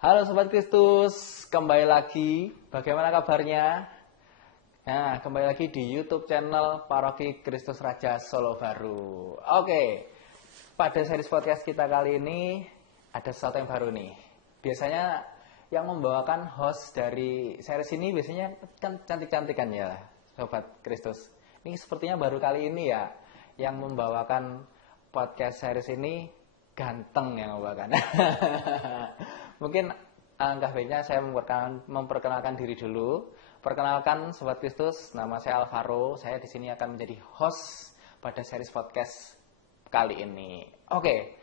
Halo Sobat Kristus, kembali lagi. Bagaimana kabarnya? Nah, kembali lagi di YouTube channel Paroki Kristus Raja Solo Baru. Oke, pada series podcast kita kali ini ada sesuatu yang baru nih. Biasanya yang membawakan host dari series ini biasanya kan cantik-cantikan ya, Sobat Kristus. Ini sepertinya baru kali ini ya, yang membawakan podcast series ini ganteng yang membawakan. Mungkin alangkah baiknya saya memperkenalkan diri dulu. Perkenalkan Sobat Kristus, nama saya Alvaro. Saya di sini akan menjadi host pada series podcast kali ini. Oke,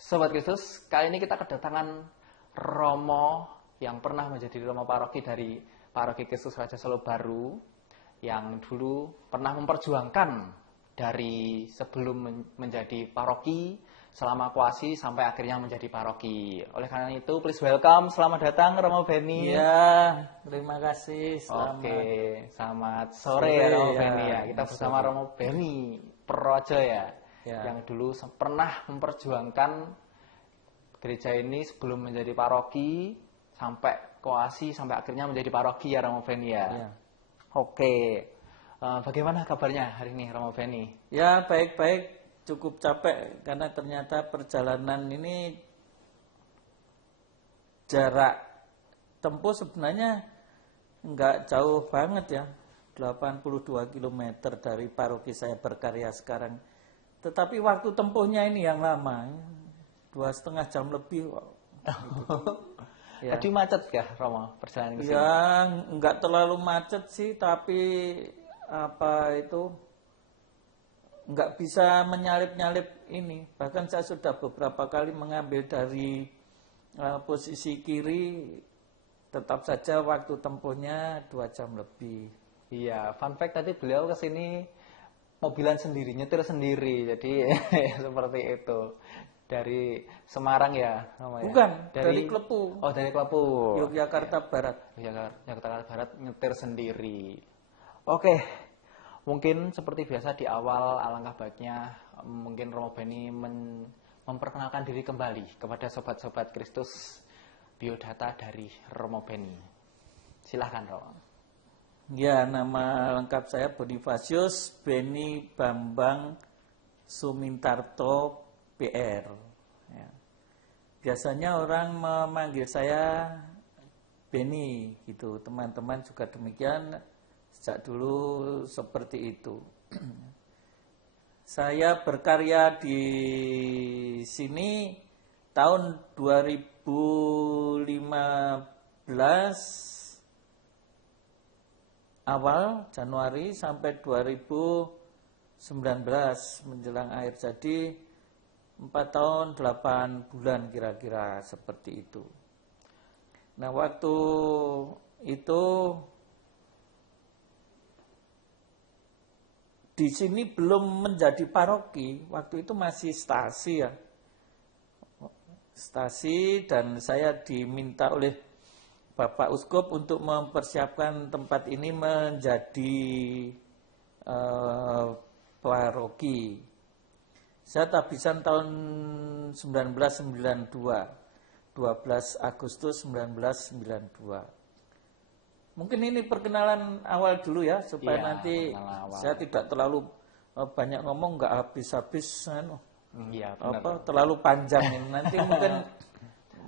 Sobat Kristus, kali ini kita kedatangan Romo yang pernah menjadi Romo Paroki dari Paroki Kristus Raja Solo Baru, yang dulu pernah memperjuangkan dari sebelum menjadi paroki, selama kuasi sampai akhirnya menjadi paroki. Oleh karena itu, please welcome, selamat datang Romo Beni. Ya, terima kasih. Selamat sore ya Romo Beni ya. Kita bersama sore. Romo Beni Projo ya, Ya. yang dulu pernah memperjuangkan gereja ini sebelum menjadi paroki sampai kuasi sampai akhirnya menjadi paroki ya Romo Beni ya. Ya. Oke. Bagaimana kabarnya hari ini Romo Beni? Ya, baik-baik. Cukup capek karena ternyata perjalanan ini jarak tempuh sebenarnya nggak jauh banget ya, 82 km dari paroki saya berkarya sekarang. Tetapi waktu tempuhnya ini yang lama, 2,5 jam lebih. Ya. Tadi macet kah Romo perjalanan ke sini? Ya, nggak terlalu macet sih, tapi nggak bisa menyalip-nyalip ini. Bahkan saya sudah beberapa kali mengambil dari posisi kiri, tetap saja waktu tempuhnya 2 jam lebih. Iya, fun fact tadi beliau kesini mobilan sendiri, nyetir sendiri, jadi seperti itu. Dari Semarang ya, namanya? Bukan, dari Klepu. Oh, dari Klepu. Yogyakarta Barat. Yogyakarta Barat nyetir sendiri. Oke. Mungkin seperti biasa di awal alangkah baiknya mungkin Romo Beni memperkenalkan diri kembali kepada sobat-sobat Kristus, biodata dari Romo Beni. Silahkan Romo. Ya, nama lengkap saya Bonifasius Beni Bambang Sumintarto PR. Ya. Biasanya orang memanggil saya Beni gitu, teman-teman juga demikian. Sejak dulu seperti itu. Saya berkarya di sini tahun 2015 awal Januari sampai 2019 menjelang akhir. Jadi 4 tahun 8 bulan kira-kira seperti itu. Nah, waktu itu di sini belum menjadi paroki, waktu itu masih stasi ya. Stasi, dan saya diminta oleh Bapak Uskup untuk mempersiapkan tempat ini menjadi paroki. Saya tabisan tahun 1992, 12 Agustus 1992. Mungkin ini perkenalan awal dulu ya, supaya nanti saya tidak terlalu banyak ngomong, nggak habis-habis terlalu panjang ini. Nanti mungkin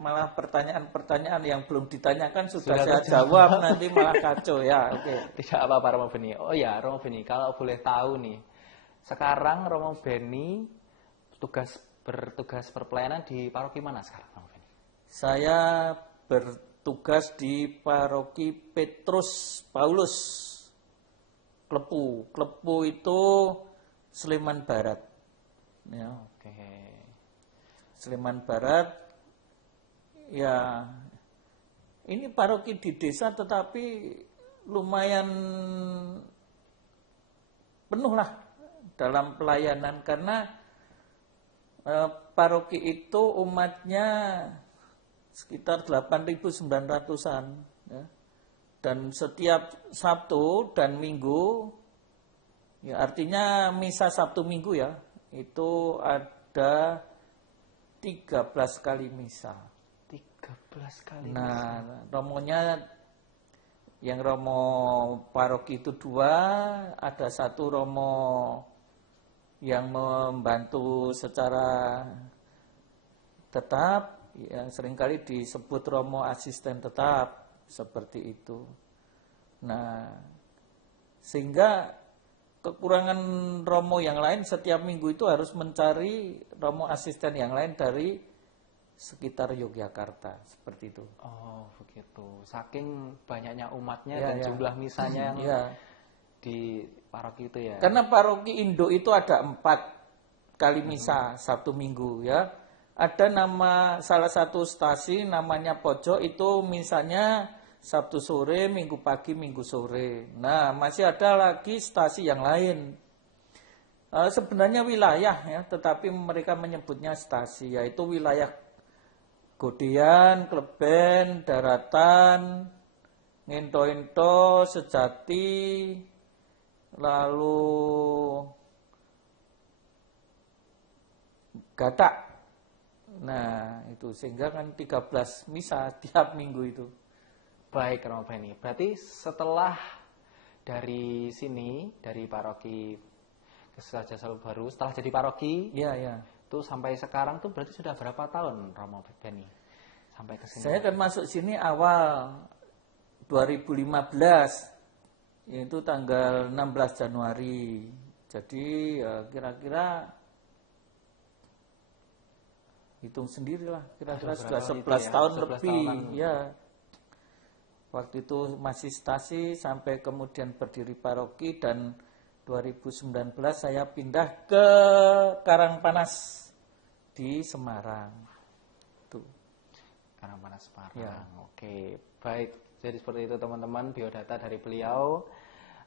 malah pertanyaan-pertanyaan yang belum ditanyakan sudah saya jawab, nanti malah kacau ya. Oke. Tidak apa-apa Romo Beni. Oh ya Romo Beni, kalau boleh tahu nih, sekarang Romo Beni bertugas berpelayanan di paroki mana sekarang Romo Beni? Saya bertugas di Paroki Petrus Paulus Klepu. Klepu itu Sleman Barat. Ya. Oke. Sleman Barat. Ya. Ini paroki di desa tetapi lumayan penuh lah dalam pelayanan karena paroki itu umatnya sekitar 8.900-an ya. Dan setiap Sabtu dan Minggu, ya artinya misa Sabtu Minggu ya, itu ada 13 kali misa. kali. Nah, romonya yang romo paroki itu 2, ada 1 romo yang membantu secara tetap, yang seringkali disebut romo asisten tetap, seperti itu. Nah, sehingga kekurangan romo yang lain setiap minggu itu harus mencari romo asisten yang lain dari sekitar Yogyakarta, seperti itu. Oh, begitu. Saking banyaknya umatnya Ya, dan ya. jumlah misanya yang Ya. di paroki itu ya. Karena paroki Indo itu ada 4 kali misa Sabtu Minggu ya. Ada nama salah satu stasi namanya Pojok, itu misanya Sabtu sore, Minggu pagi, Minggu sore. Nah, masih ada lagi stasi yang lain. Sebenarnya wilayah ya, tetapi mereka menyebutnya stasi, yaitu wilayah Godean, Kleben, Daratan, Ngento-ento, Sejati, lalu Gatak. Nah, itu sehingga kan 13 misa tiap minggu itu. Baik, Romo Beni. Berarti setelah dari sini, dari paroki Kristus Raja Solo Baru, setelah jadi paroki, Iya, ya. itu sampai sekarang tuh berarti sudah berapa tahun Romo Beni sampai ke sini? Saya kan masuk sini awal 2015, yaitu tanggal 16 Januari. Jadi kira-kira hitung sendirilah, kira-kira sudah 11 tahun 11 lebih. tahunan. Ya. Waktu itu masih stasi sampai kemudian berdiri paroki, dan 2019 saya pindah ke Karangpanas di Semarang. Tuh. Karangpanas Semarang. Ya. Oke, baik. Jadi seperti itu teman-teman biodata dari beliau,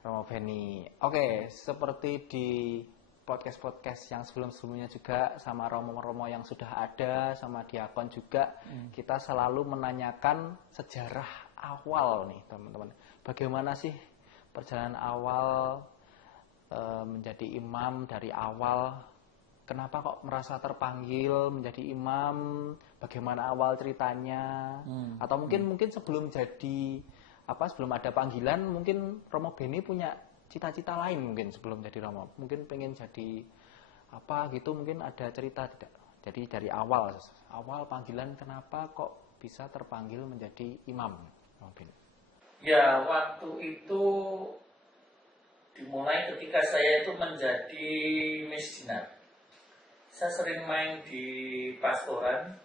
Romo Beni. Oke, seperti di podcast-podcast yang sebelum-sebelumnya juga sama romo-romo yang sudah ada, sama diakon juga, kita selalu menanyakan sejarah awal nih teman-teman. Bagaimana sih perjalanan awal menjadi imam dari awal? Kenapa kok merasa terpanggil menjadi imam? Bagaimana awal ceritanya? Atau mungkin sebelum jadi sebelum ada panggilan, mungkin Romo Beni punya cita-cita lain mungkin sebelum jadi Romo. Mungkin pengen jadi apa gitu, mungkin ada cerita tidak? Jadi dari awal panggilan kenapa kok bisa terpanggil menjadi imam, Romo Beni? Ya, waktu itu dimulai ketika saya itu menjadi misdinar. Saya sering main di pastoran,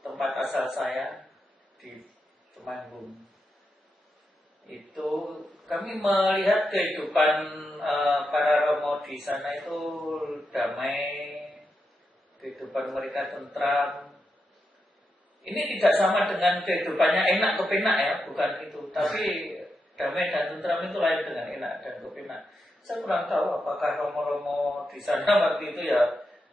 tempat asal saya di Temanggung. Itu kami melihat kehidupan para romo di sana itu damai, kehidupan mereka tentram. Ini tidak sama dengan kehidupannya enak kepenak ya, bukan itu. Tapi damai dan tentram itu lain dengan enak dan kepenak. Saya kurang tahu apakah romo-romo di sana waktu itu ya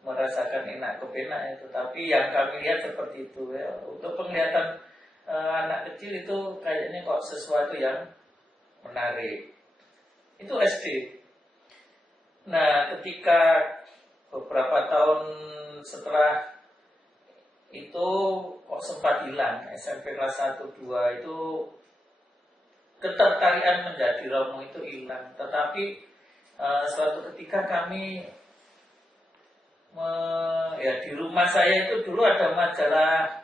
merasakan enak kepenak itu, tapi yang kami lihat seperti itu ya. Untuk penglihatan anak kecil itu kayaknya kok sesuatu yang menarik. Itu SD. Nah, ketika beberapa tahun setelah itu kok sempat hilang, SMP kelas 1 2 itu ketertarikan menjadi romo itu hilang. Tetapi suatu ketika kami di rumah saya itu dulu ada majalah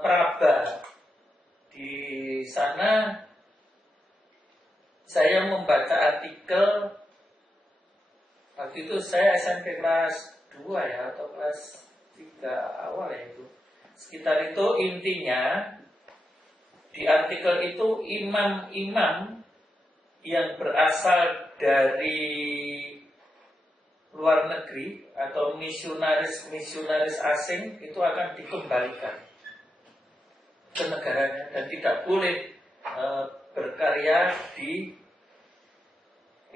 Praba. Di sana saya membaca artikel, waktu itu saya SMP kelas 2 ya, atau kelas 3 awal ya itu. Sekitar itu intinya di artikel itu imam-imam yang berasal dari luar negeri atau misionaris asing itu akan dikembalikan ke negaranya dan tidak boleh berkarya di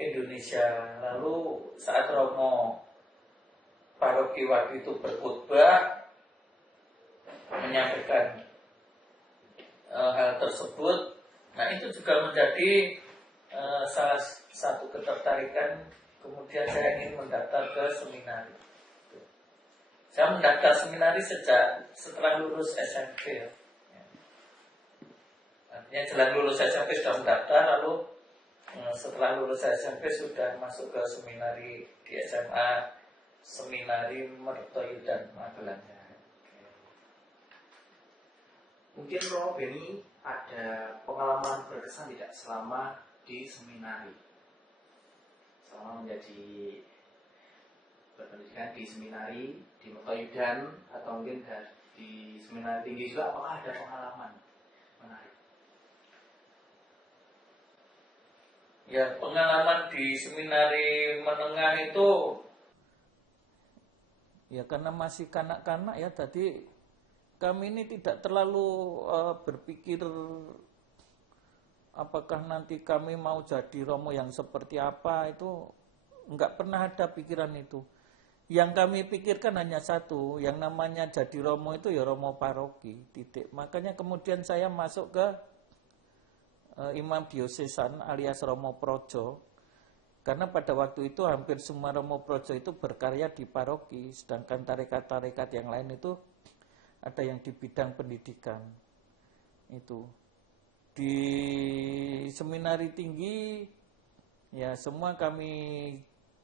Indonesia. Lalu saat Romo paroki waktu itu berkhotbah menyampaikan hal tersebut, nah itu juga menjadi salah satu ketertarikan. Kemudian saya ingin mendaftar ke seminari. Saya mendaftar seminari setelah lulus SMP ya. yang jelas lulus SMP sudah mendaftar, lalu setelah lulus SMP sudah masuk ke seminari di SMA, Seminari Mertoyudan Magelang. Mungkin Romo Beni ada pengalaman berkesan tidak selama di seminari, selama menjadi berpendidikan di seminari di Mertoyudan atau mungkin di seminari tinggi juga, apakah ada pengalaman menarik? Ya, pengalaman di seminari menengah itu ya karena masih kanak-kanak ya, tadi kami ini tidak terlalu berpikir apakah nanti kami mau jadi romo yang seperti apa, itu enggak pernah ada pikiran itu. Yang kami pikirkan hanya satu, yang namanya jadi romo itu ya romo paroki, titik. Makanya kemudian saya masuk ke imam diosesan alias Romo Projo, karena pada waktu itu hampir semua Romo Projo itu berkarya di paroki, sedangkan tarekat-tarekat yang lain itu ada yang di bidang pendidikan. Itu di seminari tinggi ya semua kami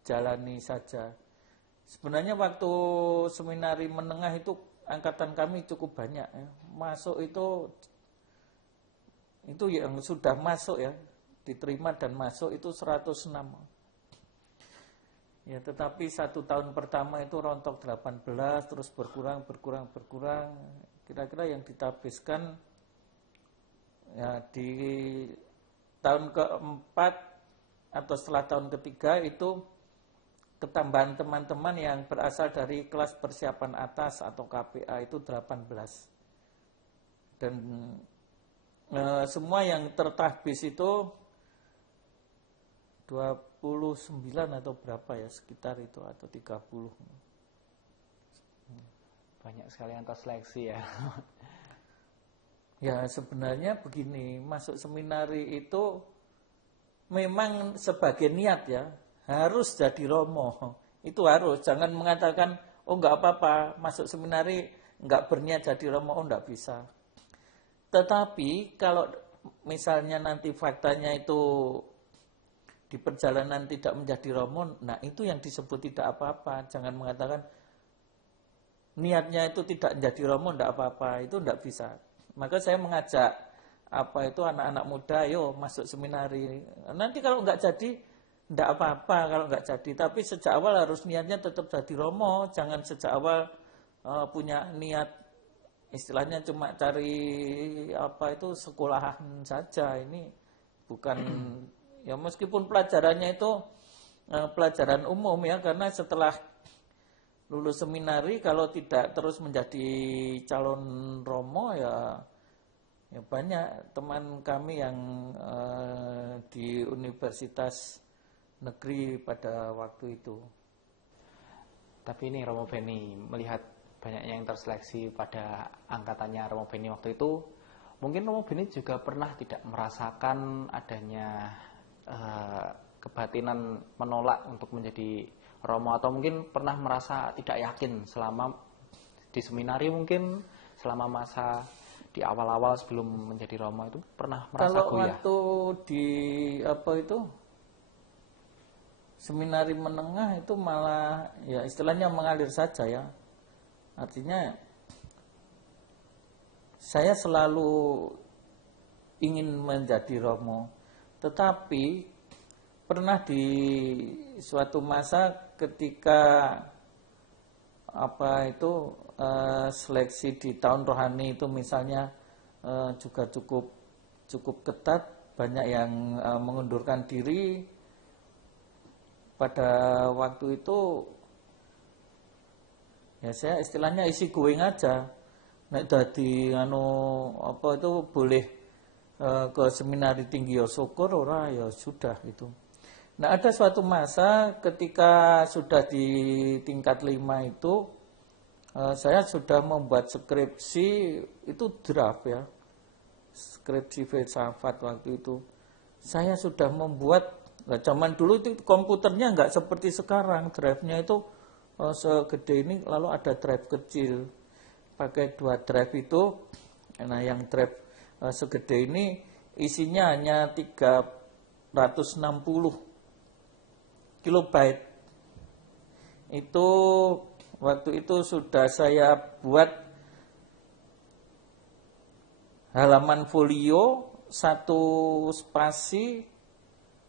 jalani saja. Sebenarnya waktu seminari menengah itu angkatan kami cukup banyak ya. Masuk itu yang sudah masuk ya, diterima dan masuk itu 106. Ya, tetapi 1 tahun pertama itu rontok 18, terus berkurang. Kira-kira yang ditabiskan ya di tahun keempat atau setelah tahun ketiga itu ketambahan teman-teman yang berasal dari kelas persiapan atas atau KPA itu 18. Dan semua yang tertahbis itu 29 atau berapa ya, sekitar itu, atau 30. Banyak sekali yang terseleksi ya. Ya sebenarnya begini, masuk seminari itu memang sebagai niat ya, harus jadi romo. Itu harus, jangan mengatakan oh enggak apa-apa, masuk seminari enggak berniat jadi romo, oh enggak bisa. Tetapi kalau misalnya nanti faktanya itu di perjalanan tidak menjadi romo, nah itu yang disebut tidak apa-apa. Jangan mengatakan niatnya itu tidak menjadi romo, tidak apa-apa, itu tidak bisa. Maka saya mengajak anak-anak muda, ayo masuk seminari. Nanti kalau nggak jadi, tidak apa-apa kalau nggak jadi. Tapi sejak awal harus niatnya tetap jadi romo. Jangan sejak awal punya niat, istilahnya cuma cari sekolahan saja. Ini bukan ya, meskipun pelajarannya itu pelajaran umum ya, karena setelah lulus seminari kalau tidak terus menjadi calon romo ya banyak teman kami yang di universitas negeri pada waktu itu. Tapi ini Romo Beni melihat banyaknya yang terseleksi pada angkatannya Romo Beni waktu itu, mungkin Romo Beni juga pernah tidak merasakan adanya kebatinan menolak untuk menjadi romo, atau mungkin pernah merasa tidak yakin selama di seminari, mungkin selama masa di awal-awal sebelum menjadi romo itu pernah merasa kalau goyah? Waktu di seminari menengah itu malah ya istilahnya mengalir saja ya, artinya saya selalu ingin menjadi romo. Tetapi pernah di suatu masa ketika seleksi di tahun rohani itu misalnya juga cukup ketat, banyak yang mengundurkan diri. Pada waktu itu ya saya istilahnya isi going aja. Nek dadi boleh ke seminari tinggi ya syukur, ora ya sudah gitu. Nah ada suatu masa ketika sudah di tingkat 5 itu saya sudah membuat skripsi itu draft ya, skripsi filsafat waktu itu. Saya sudah membuat, zaman dulu itu komputernya nggak seperti sekarang, drive-nya itu segede ini, lalu ada drive kecil, pakai 2 drive itu. Nah yang drive segede ini isinya hanya 360 kilobyte. Itu waktu itu sudah saya buat halaman folio 1 spasi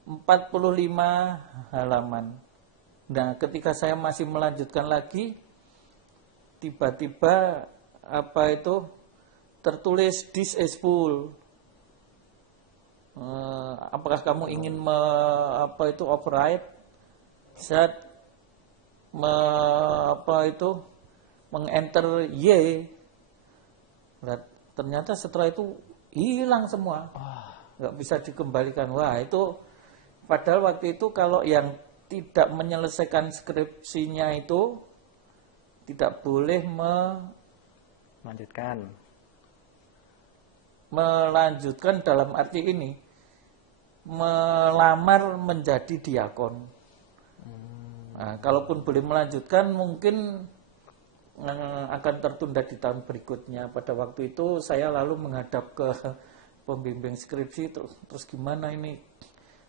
45 halaman. Nah, ketika saya masih melanjutkan lagi, tiba-tiba tertulis this is full. Apakah kamu ingin override? Saya meng-enter Y. Ternyata setelah itu hilang semua, nggak bisa dikembalikan. Wah, itu padahal waktu itu kalau yang tidak menyelesaikan skripsinya itu tidak boleh melanjutkan dalam arti ini, melamar menjadi diakon. Nah, kalaupun boleh melanjutkan, mungkin akan tertunda di tahun berikutnya. Pada waktu itu saya lalu menghadap ke pembimbing skripsi, terus gimana ini?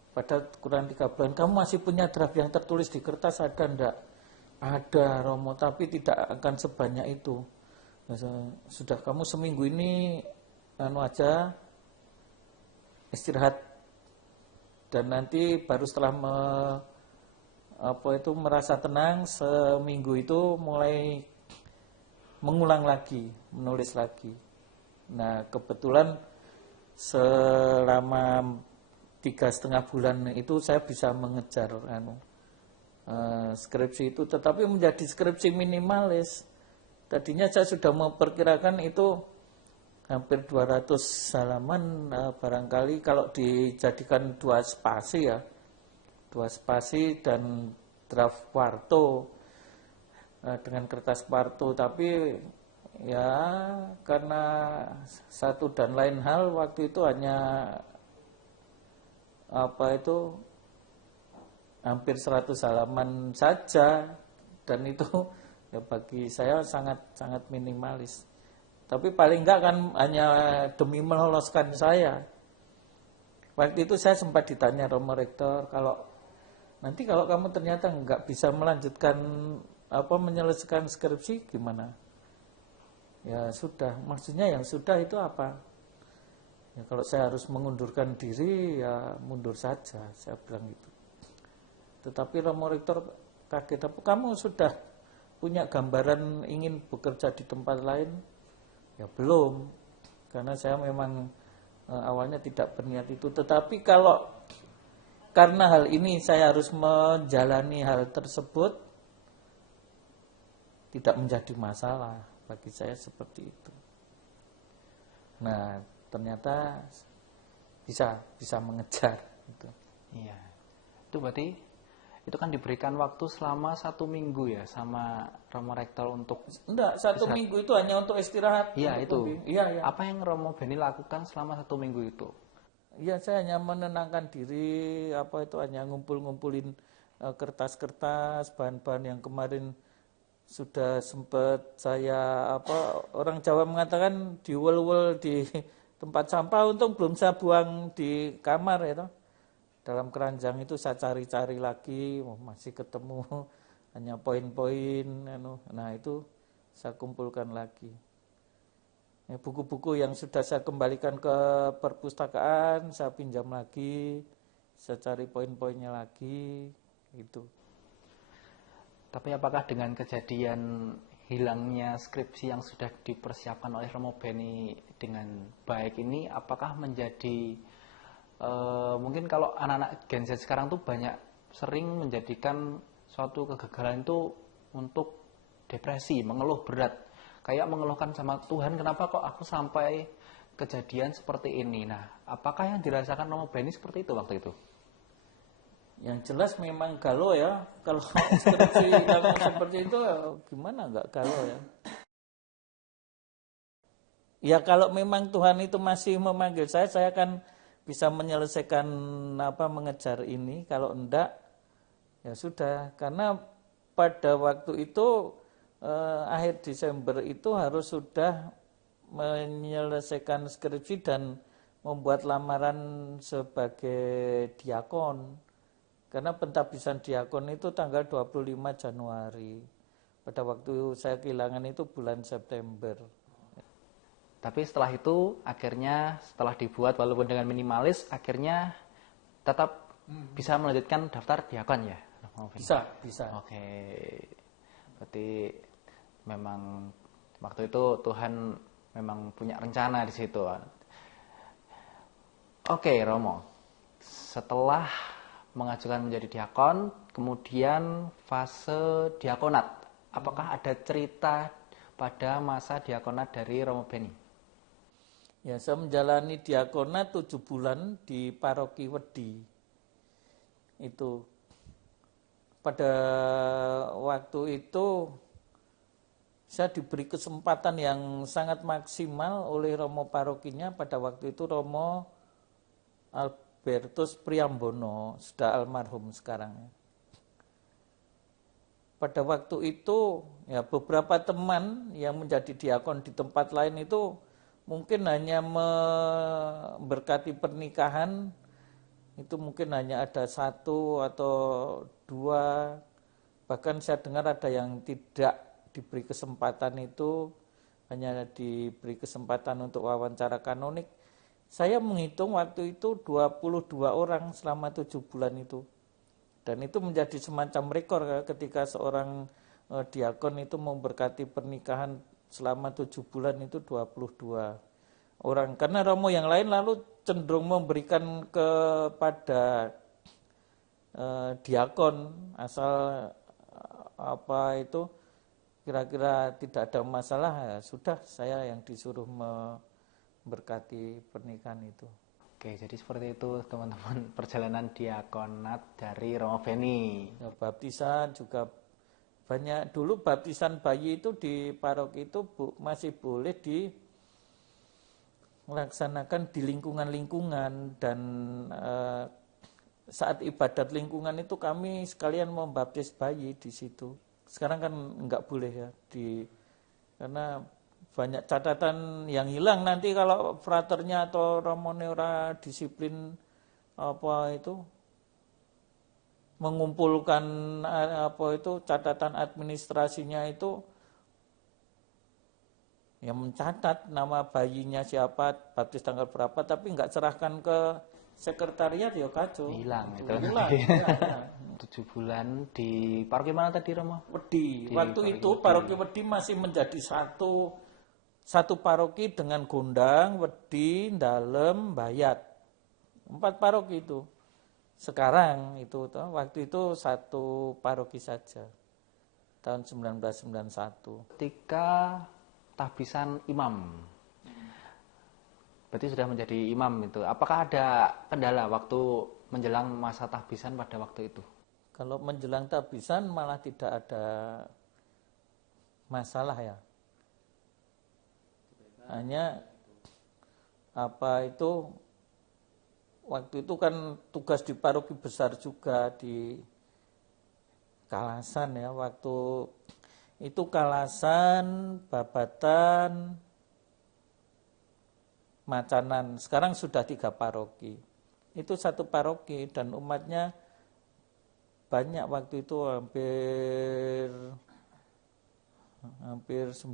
Padahal kurang 3 bulan, kamu masih punya draft yang tertulis di kertas, ada enggak? Ada, Romo, tapi tidak akan sebanyak itu. Sudah, kamu seminggu ini aja istirahat, dan nanti baru setelah merasa tenang, seminggu itu mulai mengulang lagi, menulis lagi. Nah, kebetulan selama 3,5 bulan itu saya bisa mengejar skripsi itu, tetapi menjadi skripsi minimalis. Tadinya saya sudah memperkirakan itu hampir 200 halaman, barangkali kalau dijadikan 2 spasi ya, 2 spasi dan draft quarto dengan kertas quarto, tapi ya karena satu dan lain hal waktu itu hanya hampir 100 halaman saja, dan itu ya bagi saya sangat minimalis. Tapi paling enggak kan hanya demi meloloskan saya. Waktu itu saya sempat ditanya Romo Rektor, kalau kamu ternyata enggak bisa melanjutkan menyelesaikan skripsi gimana? Ya sudah, maksudnya yang sudah itu apa? Ya, kalau saya harus mengundurkan diri, ya mundur saja, saya bilang gitu. Tetapi Romo Rektor kaget, apa kamu sudah punya gambaran ingin bekerja di tempat lain? Ya belum, karena saya memang awalnya tidak berniat itu. Tetapi karena hal ini saya harus menjalani hal tersebut, tidak menjadi masalah bagi saya seperti itu. Nah, ternyata bisa mengejar itu. Iya. Itu berarti itu kan diberikan waktu selama 1 minggu ya sama Romo Rektor untuk enggak, 1 minggu itu hanya untuk istirahat. Iya, itu. Iya. Apa yang Romo Beni lakukan selama 1 minggu itu? Iya, saya hanya menenangkan diri, hanya ngumpulin kertas-kertas, bahan-bahan yang kemarin sudah sempat saya orang Jawa mengatakan diwel-wel di tempat sampah, untung belum saya buang di kamar ya toh. Dalam keranjang itu saya cari-cari lagi, masih ketemu hanya poin-poin nah itu saya kumpulkan lagi. Buku-buku yang sudah saya kembalikan ke perpustakaan saya pinjam lagi, saya cari poin-poinnya lagi gitu. Tapi apakah dengan kejadian hilangnya skripsi yang sudah dipersiapkan oleh Romo Beni dengan baik ini, apakah menjadi mungkin kalau anak-anak Gen Z sekarang tuh banyak sering menjadikan suatu kegagalan itu untuk depresi, mengeluh berat, kayak mengeluhkan sama Tuhan, kenapa kok aku sampai kejadian seperti ini. Nah, apakah yang dirasakan Romo Beni seperti itu waktu itu? Yang jelas memang galau ya. Kalau skripsi yang seperti itu gimana enggak galau ya. Ya kalau memang Tuhan itu masih memanggil saya kan bisa menyelesaikan mengejar ini. Kalau enggak ya sudah, karena pada waktu itu akhir Desember itu harus sudah menyelesaikan skripsi dan membuat lamaran sebagai diakon. Karena pentabisan diakon itu tanggal 25 Januari. Pada waktu saya kehilangan itu bulan September. Tapi setelah itu akhirnya setelah dibuat walaupun dengan minimalis akhirnya tetap bisa melanjutkan daftar diakon ya? Bisa. Oke. Berarti memang waktu itu Tuhan memang punya rencana di situ. Oke, Romo. Setelah mengajukan menjadi diakon, kemudian fase diakonat. Apakah ada cerita pada masa diakonat dari Romo Beni? Ya, saya menjalani diakonat 7 bulan di paroki Wedi. Itu pada waktu itu saya diberi kesempatan yang sangat maksimal oleh Romo parokinya. Pada waktu itu Romo Albertus Priambono, sudah almarhum sekarang. Pada waktu itu ya beberapa teman yang menjadi diakon di tempat lain itu mungkin hanya memberkati pernikahan, itu mungkin hanya ada 1 atau 2, bahkan saya dengar ada yang tidak diberi kesempatan itu, hanya diberi kesempatan untuk wawancara kanonik. Saya menghitung waktu itu 22 orang selama 7 bulan itu. Dan itu menjadi semacam rekor ketika seorang diakon itu memberkati pernikahan selama 7 bulan itu 22 orang. Karena romo yang lain lalu cenderung memberikan kepada diakon asal apa itu kira-kira tidak ada masalah, ya sudah saya yang disuruh memberkati pernikahan itu. Oke, jadi seperti itu teman-teman perjalanan diakonat dari Romo Beni. Ya, baptisan juga banyak. Dulu baptisan bayi itu di paroki itu masih boleh dilaksanakan di lingkungan-lingkungan, dan saat ibadat lingkungan itu kami sekalian membaptis bayi di situ. Sekarang kan enggak boleh ya, karena banyak catatan yang hilang nanti kalau fraternya atau romone ora disiplin apa itu mengumpulkan apa itu catatan administrasinya itu ya mencatat nama bayinya siapa, baptis tanggal berapa, tapi nggak serahkan ke sekretariat ya kacau. Hilang itu. Hilang. 7 bulan di paroki mana tadi Romo? Wedi. Waktu itu paroki Wedi masih menjadi satu paroki dengan Gondang, Wedi, Dalem, Bayat. 4 paroki itu. Sekarang itu waktu itu satu paroki saja. Tahun 1991. Ketika tahbisan imam. Berarti sudah menjadi imam itu. Apakah ada kendala waktu menjelang masa tahbisan pada waktu itu? Kalau menjelang tahbisan malah tidak ada masalah ya. Hanya apa itu waktu itu kan tugas di paroki besar juga di Kalasan ya. Waktu itu Kalasan, Babatan, Macanan. Sekarang sudah 3 paroki. Itu satu paroki dan umatnya banyak waktu itu hampir 9.000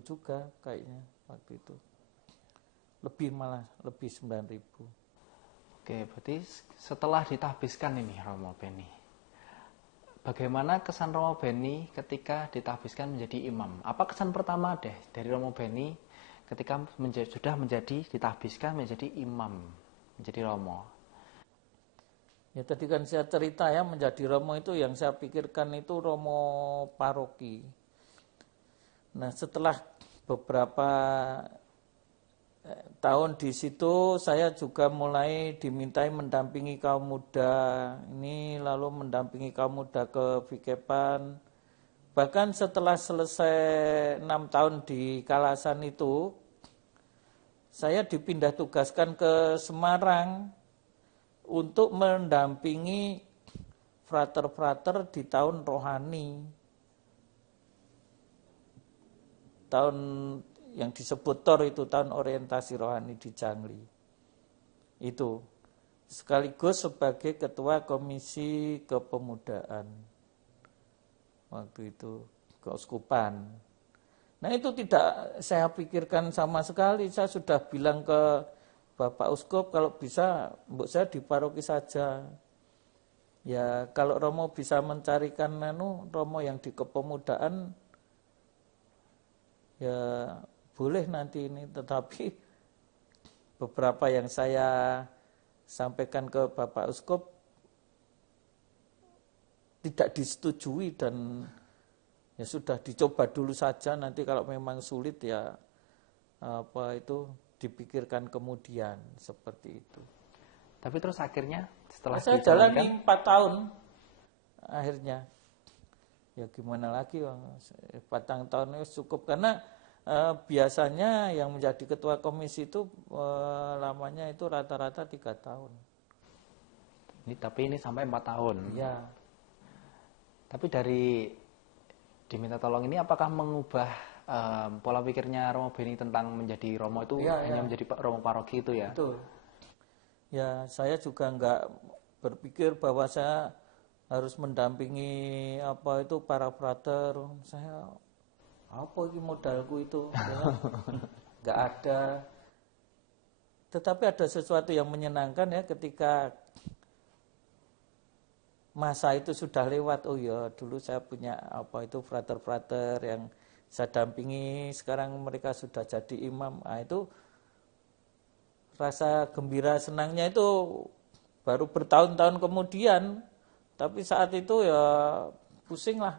juga kayaknya waktu itu. Lebih 9.000. Oke, berarti setelah ditahbiskan ini Romo Beni, bagaimana kesan Romo Beni ketika ditahbiskan menjadi imam? Apa kesan pertama deh dari Romo Beni ketika sudah menjadi ditahbiskan menjadi imam, menjadi Romo? Ya tadi kan saya cerita ya, menjadi Romo itu yang saya pikirkan itu Romo paroki. Nah setelah beberapa tahun di situ saya juga mulai dimintai mendampingi kaum muda ini, lalu mendampingi kaum muda ke Vikepan. Bahkan setelah selesai 6 tahun di Kalasan itu, saya dipindah tugaskan ke Semarang untuk mendampingi frater-frater di tahun rohani. Tahun yang disebut TOR itu tahun orientasi rohani di Jangli. Itu sekaligus sebagai ketua komisi kepemudaan waktu itu keuskupan. Nah itu tidak saya pikirkan sama sekali. Saya sudah bilang ke Bapak Uskup kalau bisa mbok saya di paroki saja. Ya kalau Romo bisa mencarikan Romo yang di kepemudaan ya boleh nanti ini, tetapi beberapa yang saya sampaikan ke Bapak Uskup tidak disetujui dan ya sudah dicoba dulu saja, nanti kalau memang sulit ya dipikirkan kemudian, seperti itu. Tapi terus akhirnya setelah saya jalani 4 tahun akhirnya ya gimana lagi, 4 tahun itu cukup karena biasanya yang menjadi ketua komisi itu lamanya itu rata-rata 3 tahun. Tapi ini sampai 4 tahun. Ya. Tapi dari diminta tolong ini apakah mengubah pola pikirnya Romo Beni tentang menjadi Romo itu hanya menjadi Romo paroki itu ya? Betul. Ya saya juga enggak berpikir bahwa saya harus mendampingi para frater. Saya apa ini modalku itu? Enggak ada. Tetapi ada sesuatu yang menyenangkan ya ketika masa itu sudah lewat. Oh ya, dulu saya punya frater-frater yang saya dampingi, sekarang mereka sudah jadi imam. Nah, itu rasa gembira senangnya itu baru bertahun-tahun kemudian. Tapi saat itu ya pusing lah.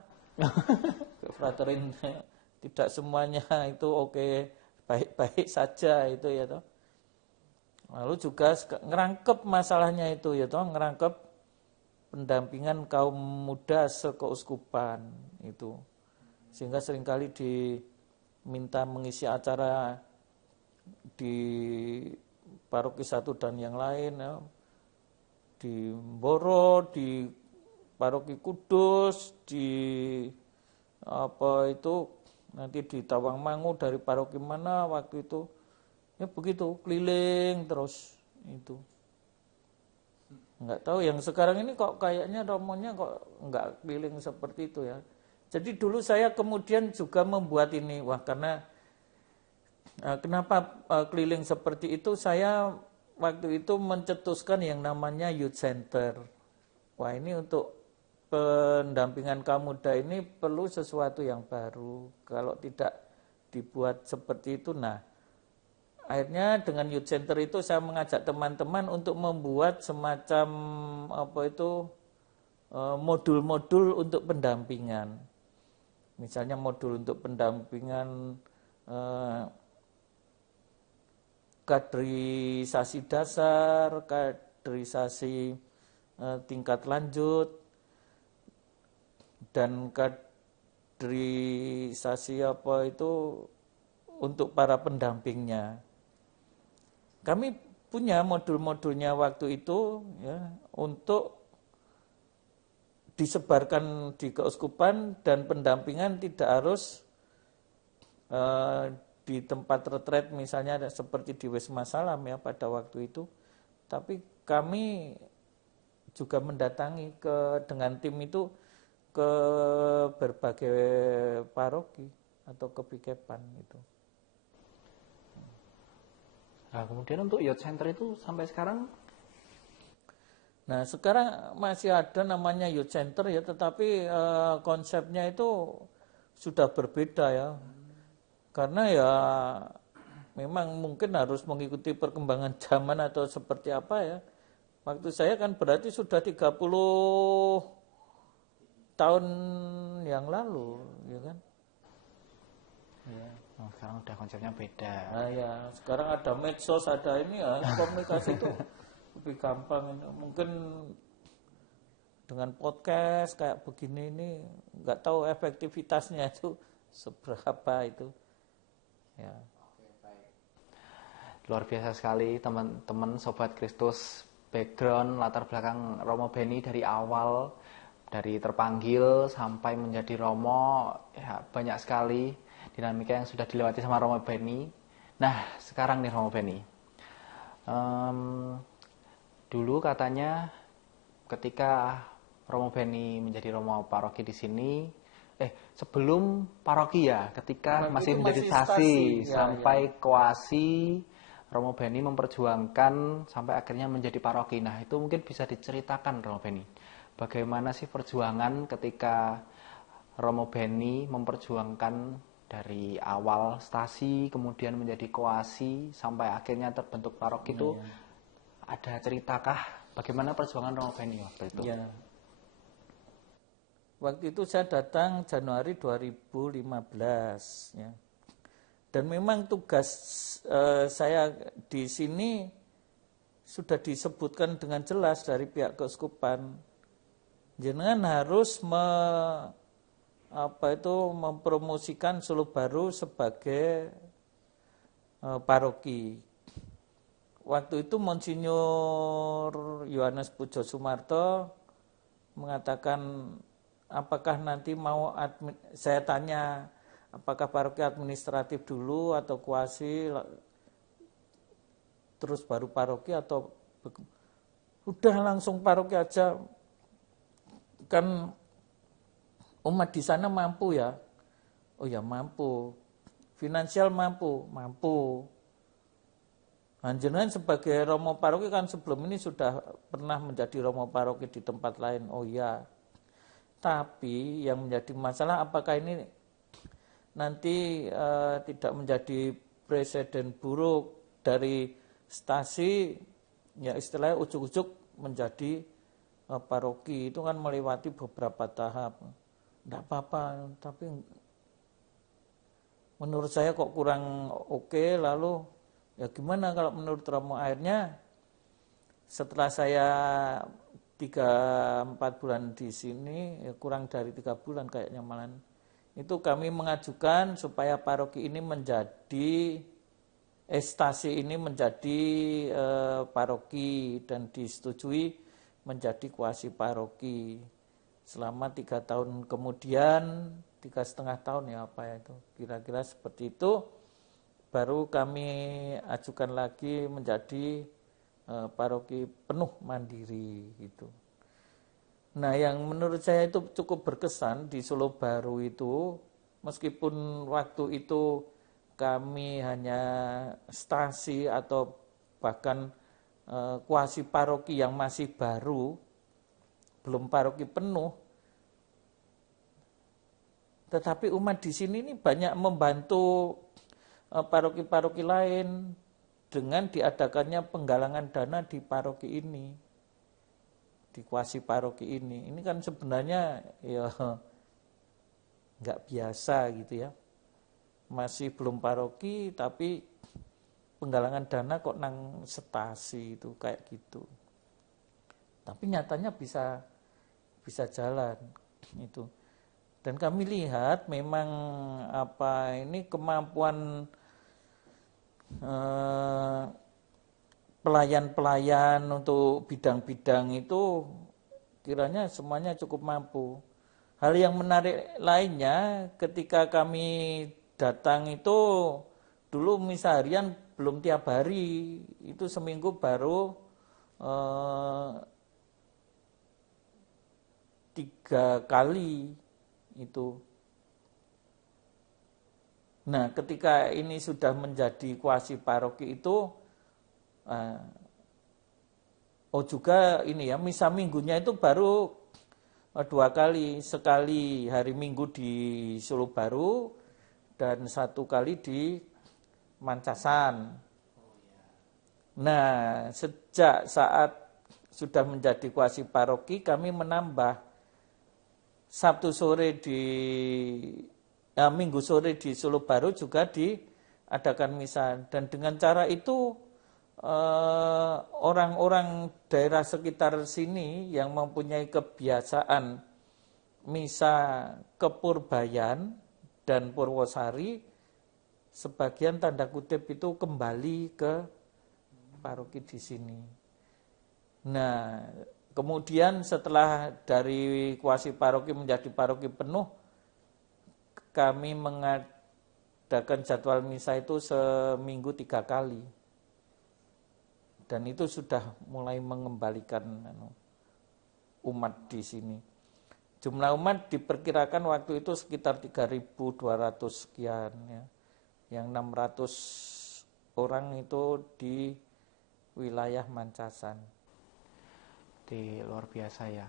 Fraterin tidak semuanya itu oke, baik-baik saja itu ya toh. Lalu juga ngerangkep masalahnya itu ya toh, ngerangkep pendampingan kaum muda sekeuskupan itu. Sehingga seringkali diminta mengisi acara di paroki satu dan yang lain ya. Di Mboro, di paroki Kudus, di nanti di Tawangmangu dari paroki mana waktu itu. Ya begitu, keliling terus itu. Enggak tahu yang sekarang ini kok kayaknya romonya kok enggak keliling seperti itu ya. Jadi dulu saya kemudian juga membuat ini, karena kenapa keliling seperti itu, saya waktu itu mencetuskan yang namanya youth center. Wah ini untuk pendampingan kaum muda ini perlu sesuatu yang baru. Kalau tidak dibuat seperti itu, akhirnya dengan youth center itu saya mengajak teman-teman untuk membuat semacam modul-modul untuk pendampingan. Misalnya modul untuk pendampingan kaderisasi dasar, kaderisasi tingkat lanjut, dan kaderisasi untuk para pendampingnya. Kami punya modul-modulnya waktu itu ya, untuk disebarkan di keuskupan, dan pendampingan tidak harus di tempat retret misalnya seperti di Wisma Salam ya pada waktu itu. Tapi kami juga mendatangi dengan tim itu ke berbagai paroki atau kepikepan itu. Nah, kemudian untuk youth center itu sampai sekarang? Nah, sekarang masih ada namanya youth center ya, tetapi konsepnya itu sudah berbeda ya. Karena ya memang mungkin harus mengikuti perkembangan zaman atau seperti apa ya. Waktu saya kan berarti sudah 30 tahun yang lalu, ya kan? Ya. Sekarang udah konsepnya beda. Nah ya, sekarang ada medsos, ada ini ya, komunikasi itu lebih gampang. Mungkin dengan podcast kayak begini ini nggak tahu efektivitasnya itu seberapa itu. Ya. Luar biasa sekali teman-teman Sobat Kristus, background latar belakang Romo Beni dari awal, dari terpanggil sampai menjadi Romo, ya banyak sekali dinamika yang sudah dilewati sama Romo Beni. Nah sekarang nih Romo Beni, Dulu katanya ketika Romo Beni menjadi Romo Paroki di sini, sebelum paroki ya, ketika Waktu masih itu menjadi masih stasi stasi, sampai koasi, Romo Beni memperjuangkan sampai akhirnya menjadi paroki. Nah, itu mungkin bisa diceritakan Romo Beni. Bagaimana sih perjuangan ketika Romo Beni memperjuangkan dari awal stasi kemudian menjadi koasi sampai akhirnya terbentuk paroki itu, ada ceritakah bagaimana perjuangan Romo Beni waktu itu? Ya. Waktu itu saya datang Januari 2015 ya. Dan memang tugas saya di sini sudah disebutkan dengan jelas dari pihak keuskupan. Jenengan harus mempromosikan Solo Baru sebagai paroki. Waktu itu Monsinyur Yohanes Pujo Sumarto mengatakan, apakah nanti saya tanya, apakah paroki administratif dulu atau kuasi, terus baru paroki atau udah langsung paroki aja, kan umat di sana mampu ya. Oh ya mampu, finansial mampu. Jenengan sebagai Romo Paroki kan sebelum ini sudah pernah menjadi Romo Paroki di tempat lain. Oh ya. Tapi yang menjadi masalah apakah ini nanti tidak menjadi presiden buruk dari stasi, ya istilahnya ujuk-ujuk menjadi paroki. Itu kan melewati beberapa tahap. Tidak apa-apa, tapi menurut saya kok kurang oke. Lalu ya gimana kalau menurut Romo? Akhirnya setelah saya 3-4 bulan di sini, ya kurang dari 3 bulan kayaknya malah, itu kami mengajukan supaya paroki ini menjadi stasi ini menjadi paroki dan disetujui menjadi kuasi paroki. Selama 3 tahun kemudian, 3,5 tahun ya apa ya itu, kira-kira seperti itu, baru kami ajukan lagi menjadi paroki penuh mandiri gitu. Nah, yang menurut saya itu cukup berkesan di Solo Baru itu, meskipun waktu itu kami hanya stasi atau bahkan kuasi paroki yang masih baru, belum paroki penuh, tetapi umat di sini ini banyak membantu paroki-paroki lain dengan diadakannya penggalangan dana di paroki ini, di kuasi paroki ini. Ini kan sebenarnya ya nggak biasa gitu ya. Masih belum paroki tapi penggalangan dana kok nang stasi itu kayak gitu. Tapi nyatanya bisa jalan itu. Dan kami lihat memang ini kemampuan pelayan-pelayan untuk bidang-bidang itu kiranya semuanya cukup mampu. Hal yang menarik lainnya ketika kami datang itu, dulu misa harian belum tiap hari, itu seminggu baru 3 kali itu. Nah, ketika ini sudah menjadi kuasi paroki itu, juga ini ya, misa minggunya itu baru 2 kali, sekali hari Minggu di Solo Baru dan 1 kali di Mancasan. Nah, sejak saat sudah menjadi kuasi paroki, kami menambah Sabtu sore Minggu sore di Solo Baru juga diadakan misa. Dan dengan cara itu orang-orang daerah sekitar sini yang mempunyai kebiasaan misa ke Purbayan dan Purwosari, sebagian tanda kutip itu kembali ke paroki di sini. Nah, kemudian setelah dari kuasi paroki menjadi paroki penuh, kami mengadakan jadwal misa itu seminggu 3 kali. dan itu sudah mulai mengembalikan umat di sini. Jumlah umat diperkirakan waktu itu sekitar 3.200 sekian ya. Yang 600 orang itu di wilayah Mancasan. Di luar biasa ya.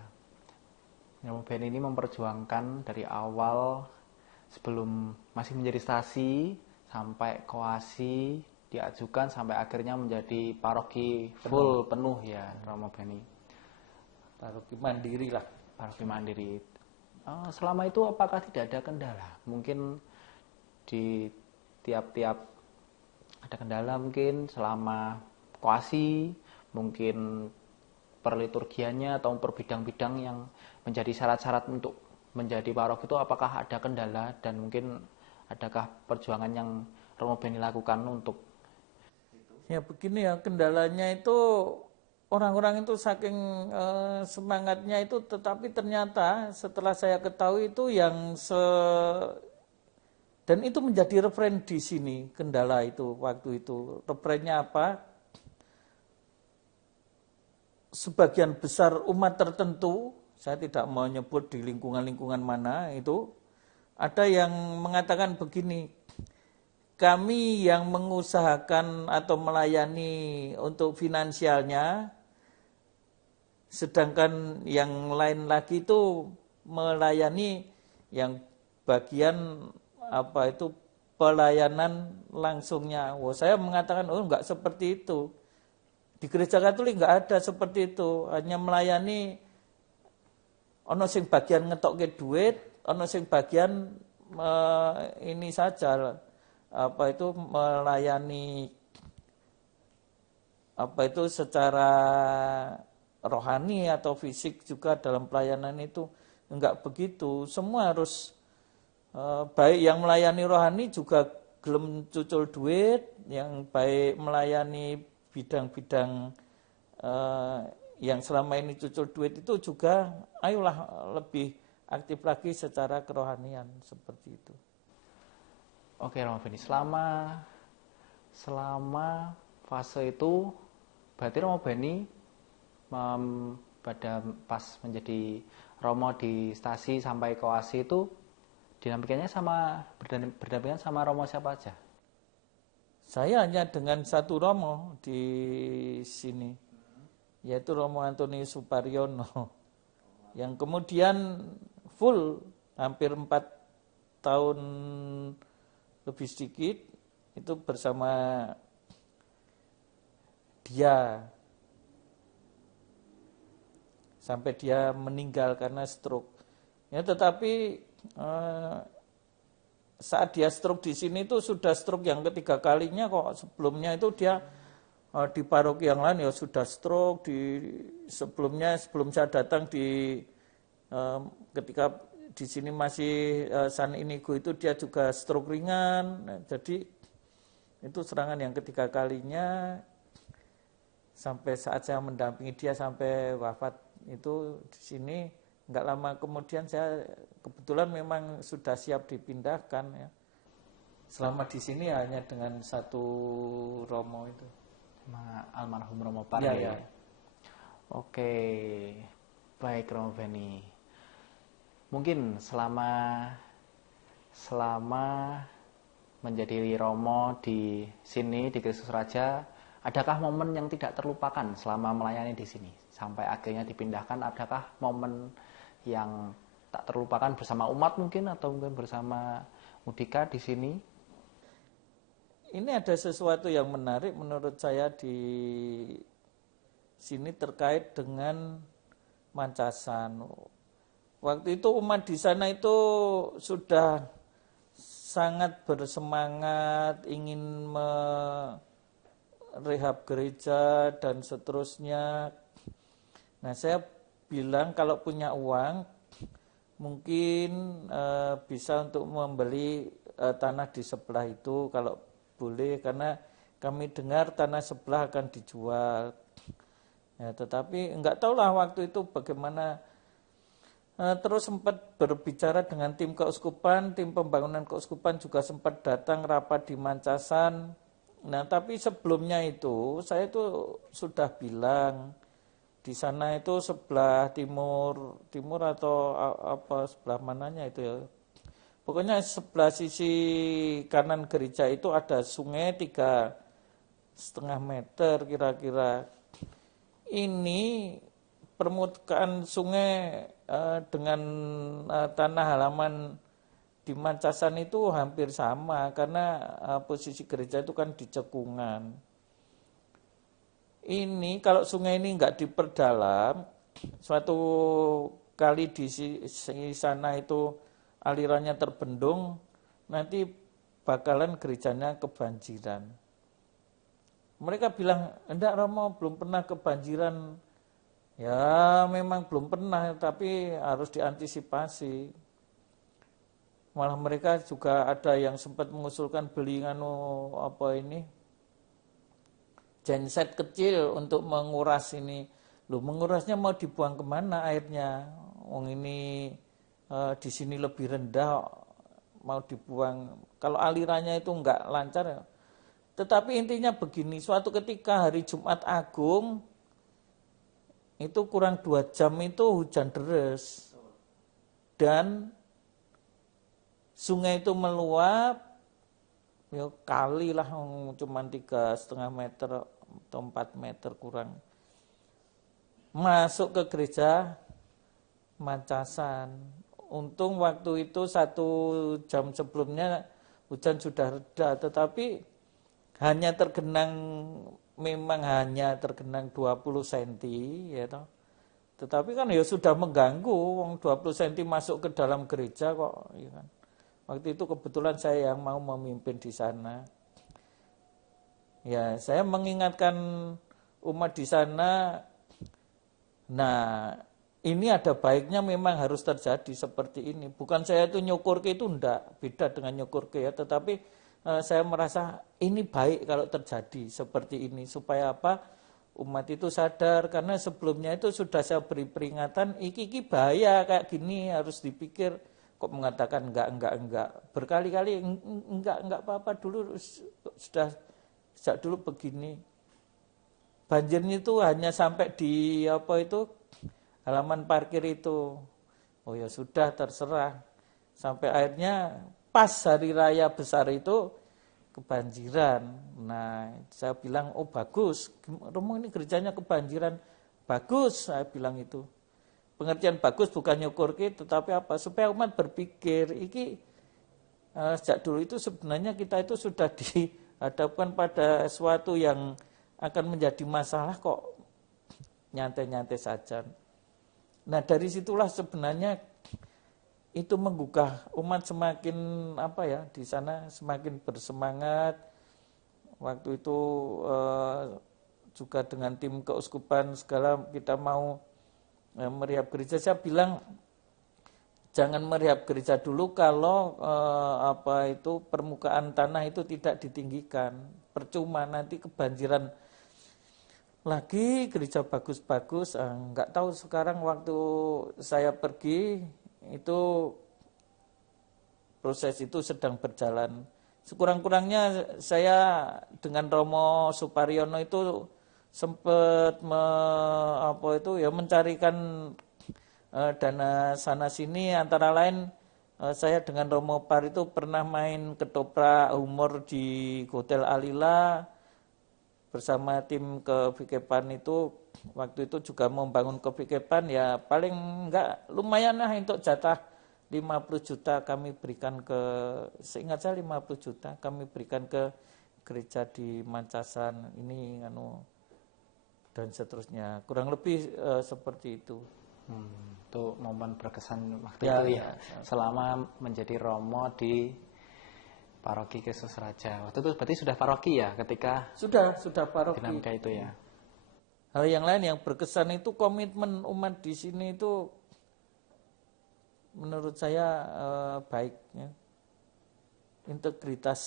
Romo Beni ini memperjuangkan dari awal sebelum masih menjadi stasi sampai koasi diajukan sampai akhirnya menjadi paroki full penuh ya Romo Beni. Paroki mandiri lah. Paroki mandiri. Selama itu apakah tidak ada kendala? Mungkin di tiap-tiap ada kendala mungkin selama koasi, mungkin perliturgiannya atau per bidang-bidang yang menjadi syarat-syarat untuk menjadi paroki itu apakah ada kendala dan mungkin adakah perjuangan yang Romo Beni lakukan untuk ya begini ya, kendalanya itu orang-orang itu saking semangatnya itu, tetapi ternyata setelah saya ketahui itu dan itu menjadi referen di sini, kendala itu waktu itu. Referennya apa? Sebagian besar umat tertentu, saya tidak mau nyebut di lingkungan-lingkungan mana itu, ada yang mengatakan begini, kami yang mengusahakan atau melayani untuk finansialnya, sedangkan yang lain lagi itu melayani yang bagian pelayanan langsungnya. Saya mengatakan enggak seperti itu. Di gereja Katolik enggak ada seperti itu. Hanya melayani ono sing bagian ngetokke duit, ono sing bagian ini saja melayani secara rohani atau fisik juga dalam pelayanan itu enggak begitu. Semua harus baik yang melayani rohani juga gelem cucul duit, yang baik melayani bidang-bidang yang selama ini cucul duit itu juga ayolah lebih aktif lagi secara kerohanian seperti itu. Oke Romo Beni, selama fase itu berarti Romo Beni pada pas menjadi Romo di stasi sampai koasi itu dinamikanya berdampingan sama Romo siapa aja? Saya hanya dengan satu Romo di sini, yaitu Romo Antoni Suparyono, yang kemudian full hampir 4 tahun lebih sedikit itu bersama dia sampai dia meninggal karena stroke. Ya, tetapi saat dia stroke di sini itu sudah stroke yang ketiga kalinya kok. Sebelumnya itu dia di paroki yang lain ya sudah stroke. Sebelum saya datang ketika di sini masih San Inigo itu dia juga stroke ringan. Nah, jadi itu serangan yang ketiga kalinya sampai saat saya mendampingi dia sampai wafat itu di sini. Enggak lama kemudian saya kebetulan memang sudah siap dipindahkan ya. Selama di sini hanya dengan satu Romo itu. Sama almarhum Romo Par ya. Oke, baik Romo Beni. Mungkin selama menjadi Romo di sini di Kristus Raja, adakah momen yang tidak terlupakan selama melayani di sini sampai akhirnya dipindahkan? Adakah momen yang tak terlupakan bersama umat mungkin atau mungkin bersama Mudika di sini? Ini ada sesuatu yang menarik menurut saya di sini terkait dengan Mancasan. Waktu itu umat di sana itu sudah sangat bersemangat ingin merehab gereja dan seterusnya. Nah, saya bilang kalau punya uang mungkin bisa untuk membeli tanah di sebelah itu kalau boleh, karena kami dengar tanah sebelah akan dijual. Ya, tetapi enggak tahulah waktu itu bagaimana. Terus sempat berbicara dengan tim keuskupan, tim pembangunan keuskupan juga sempat datang rapat di Mancasan. Nah, tapi sebelumnya itu saya itu sudah bilang di sana itu sebelah timur atau apa sebelah mananya itu ya. Pokoknya sebelah sisi kanan gereja itu ada sungai 3,5 meter kira-kira. Ini permukaan sungai dengan tanah halaman di Mancasan itu hampir sama karena posisi gereja itu kan di cekungan. Ini kalau sungai ini nggak diperdalam, suatu kali di sana itu alirannya terbendung, nanti bakalan gerejanya kebanjiran. Mereka bilang, enggak Romo, belum pernah kebanjiran. Ya memang belum pernah, tapi harus diantisipasi. Malah mereka juga ada yang sempat mengusulkan beli genset kecil untuk menguras ini. Loh, mengurasnya mau dibuang kemana airnya? Wong ini di sini lebih rendah, mau dibuang. Kalau alirannya itu enggak lancar ya. Tetapi intinya begini, suatu ketika hari Jumat Agung, itu kurang 2 jam itu hujan deras. Dan sungai itu meluap, ya kali lah, cuma 3,5 meter atau 4 meter kurang. Masuk ke gereja Mancasan. Untung waktu itu 1 jam sebelumnya hujan sudah reda, tetapi memang hanya tergenang 20 cm ya toh. Tetapi kan ya sudah mengganggu, wong 20 cm masuk ke dalam gereja kok, ya kan. Waktu itu kebetulan saya yang mau memimpin di sana. Ya, saya mengingatkan umat di sana. Nah, ini ada baiknya memang harus terjadi seperti ini. Bukan saya itu nyukurke itu enggak, beda dengan nyukurke ya, tetapi saya merasa ini baik kalau terjadi seperti ini supaya apa? Umat itu sadar karena sebelumnya itu sudah saya beri peringatan iki bahaya kayak gini harus dipikir kok mengatakan enggak berkali-kali enggak apa-apa dulu sudah sejak dulu begini. Banjirnya itu hanya sampai di halaman parkir itu. Oh ya sudah terserah. Sampai akhirnya pas hari raya besar itu kebanjiran. Nah, saya bilang, oh bagus, Romo ini gerejanya kebanjiran. Bagus, saya bilang itu. Pengertian bagus bukan nyukur tetapi apa? Supaya umat berpikir, sejak dulu itu sebenarnya kita itu sudah dihadapkan pada sesuatu yang akan menjadi masalah kok nyantai-nyantai saja. Nah, dari situlah sebenarnya itu menggugah umat semakin di sana semakin bersemangat. Waktu itu juga dengan tim keuskupan segala kita mau merehab gereja. Saya bilang jangan merehab gereja dulu kalau permukaan tanah itu tidak ditinggikan. Percuma nanti kebanjiran lagi gereja bagus-bagus. Enggak tahu sekarang waktu saya pergi itu proses itu sedang berjalan. Sekurang-kurangnya saya dengan Romo Supariono itu sempat mencarikan dana sana sini, antara lain saya dengan Romo Par itu pernah main ketoprak humor di Hotel Alila bersama tim Kevikepan itu. Waktu itu juga membangun Kevikepan, ya paling enggak lumayan lah untuk jatah 50 juta kami berikan seingat saya 50 juta kami berikan ke gereja di Mancasan ini dan seterusnya, kurang lebih seperti itu. Itu momen berkesan waktu itu ya. Selama menjadi romo di Paroki Kristus Raja. Waktu itu berarti sudah paroki ya ketika sudah paroki dinamika itu ya. Hal yang lain yang berkesan itu komitmen umat di sini itu menurut saya baik ya. Integritas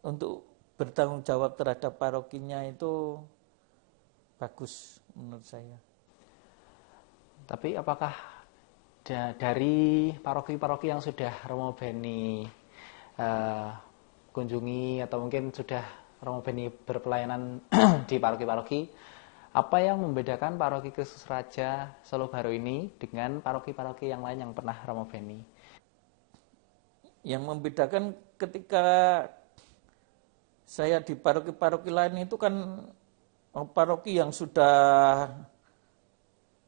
untuk bertanggung jawab terhadap parokinya itu bagus menurut saya. Tapi apakah dari paroki-paroki yang sudah Romo Beni kunjungi atau mungkin sudah Romo Beni berpelayanan di paroki-paroki, apa yang membedakan paroki Kristus Raja Solo Baru ini dengan paroki-paroki yang lain yang pernah Romo Beni? Yang membedakan ketika saya di paroki-paroki lain itu kan paroki yang sudah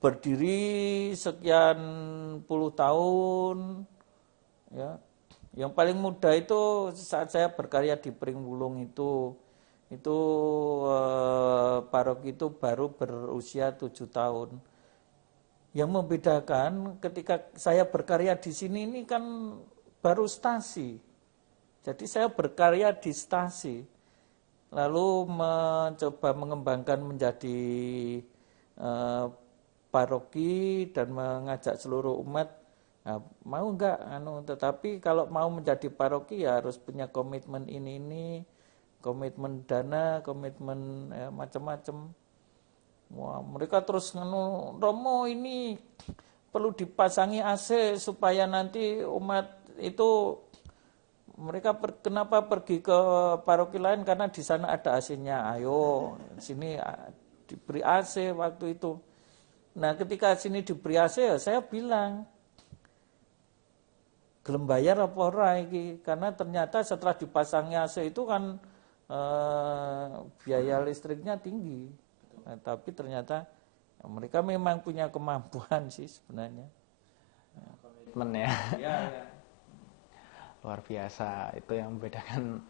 berdiri sekian puluh tahun, ya. Yang paling muda itu saat saya berkarya di Pringwulung itu paroki itu baru berusia 7 tahun. Yang membedakan ketika saya berkarya di sini ini kan baru stasi. Jadi saya berkarya di stasi, lalu mencoba mengembangkan menjadi paroki dan mengajak seluruh umat, nah, mau enggak tetapi kalau mau menjadi paroki ya harus punya komitmen ini, komitmen dana, komitmen macam-macam. Wah, mereka terus Romo ini perlu dipasangi AC supaya nanti umat itu mereka kenapa pergi ke paroki lain karena di sana ada AC-nya. Ayo, sini diberi AC waktu itu. Nah, ketika sini diberi AC ya saya bilang, gelem bayar apa ora iki? Karena ternyata setelah dipasangnya AC itu kan biaya listriknya tinggi. Nah, tapi ternyata ya, mereka memang punya kemampuan sih sebenarnya. Komitmen ya. Ya. Luar biasa, itu yang membedakan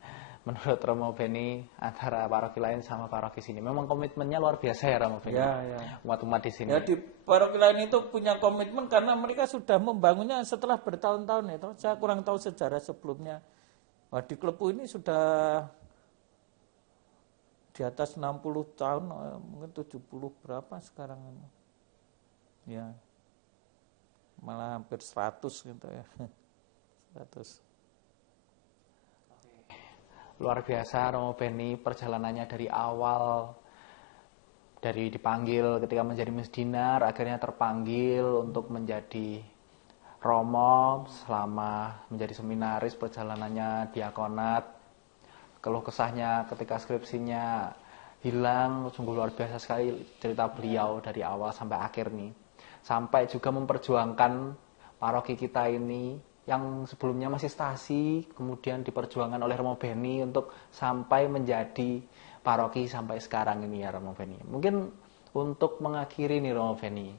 menurut Romo Beni antara paroki lain sama paroki sini. Memang komitmennya luar biasa ya Romo Beni. Ya. Umat-umat di sini. Ya di paroki lain itu punya komitmen karena mereka sudah membangunnya setelah bertahun-tahun ya. Saya kurang tahu sejarah sebelumnya. Wah, di Klepu ini sudah di atas 60 tahun, mungkin 70 berapa sekarang. Ya. Malah hampir 100 gitu ya. 100. Luar biasa Romo Beni, perjalanannya dari awal, dari dipanggil ketika menjadi misdinar, akhirnya terpanggil untuk menjadi Romo, selama menjadi seminaris, perjalanannya diakonat, keluh kesahnya ketika skripsinya hilang, sungguh luar biasa sekali cerita beliau dari awal sampai akhir nih. Sampai juga memperjuangkan paroki kita ini yang sebelumnya masih stasi, kemudian diperjuangkan oleh Romo Beni untuk sampai menjadi paroki sampai sekarang ini ya Romo Beni. Mungkin untuk mengakhiri nih Romo Beni,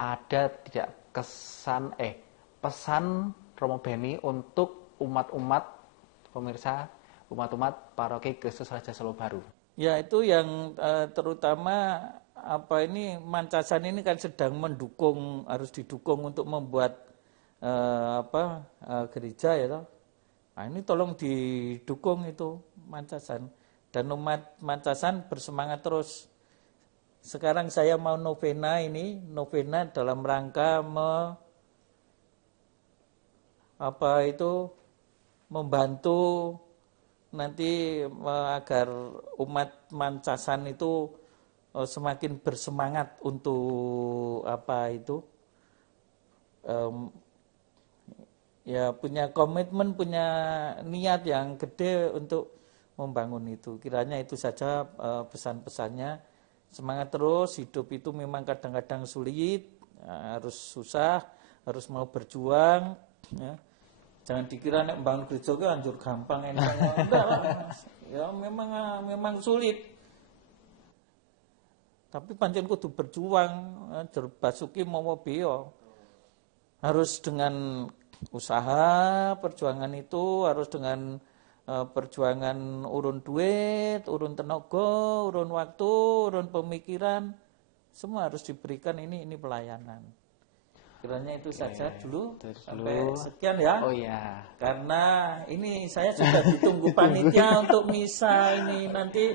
ada tidak pesan Romo Beni untuk umat-umat pemirsa, umat-umat paroki Kristus Raja Solo Baru? Ya, itu yang terutama Mancasan ini kan sedang mendukung, harus didukung untuk membuat gereja ya toh. Nah, ini tolong didukung itu Mancasan, dan umat Mancasan bersemangat terus. Sekarang saya mau novena dalam rangka membantu nanti agar umat Mancasan itu semakin bersemangat untuk ya punya komitmen, punya niat yang gede untuk membangun itu. Kiranya itu saja pesan-pesannya. Semangat terus, hidup itu memang kadang-kadang sulit, harus susah, harus mau berjuang. Ya. Jangan dikira nek bangun gereja ke anjur gampang enggak. Ya memang sulit. Tapi pancen kudu berjuang, basuki mawa beyo. Harus dengan usaha, perjuangan itu harus dengan perjuangan urun duit, urun tenaga, urun waktu, urun pemikiran, semua harus diberikan. Ini pelayanan. Kiranya itu saja dulu. Sampai sekian ya. Oh ya. Karena ini saya sudah ditunggu panitia untuk misa ini. Nanti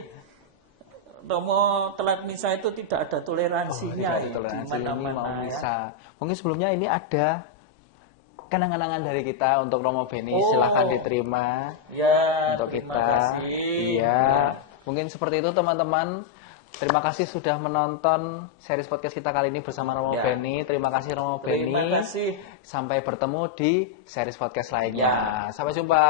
Romo telat misa itu tidak ada toleransinya. Toleransi ini mau misa. Mungkin sebelumnya ini ada kenang-kenangan dari kita untuk Romo Beni, silahkan diterima ya, untuk kita. Iya, mungkin seperti itu teman-teman. Terima kasih sudah menonton series podcast kita kali ini bersama Romo Beni. Terima kasih Romo Beni. Terima kasih. Sampai bertemu di series podcast lainnya. Sampai jumpa.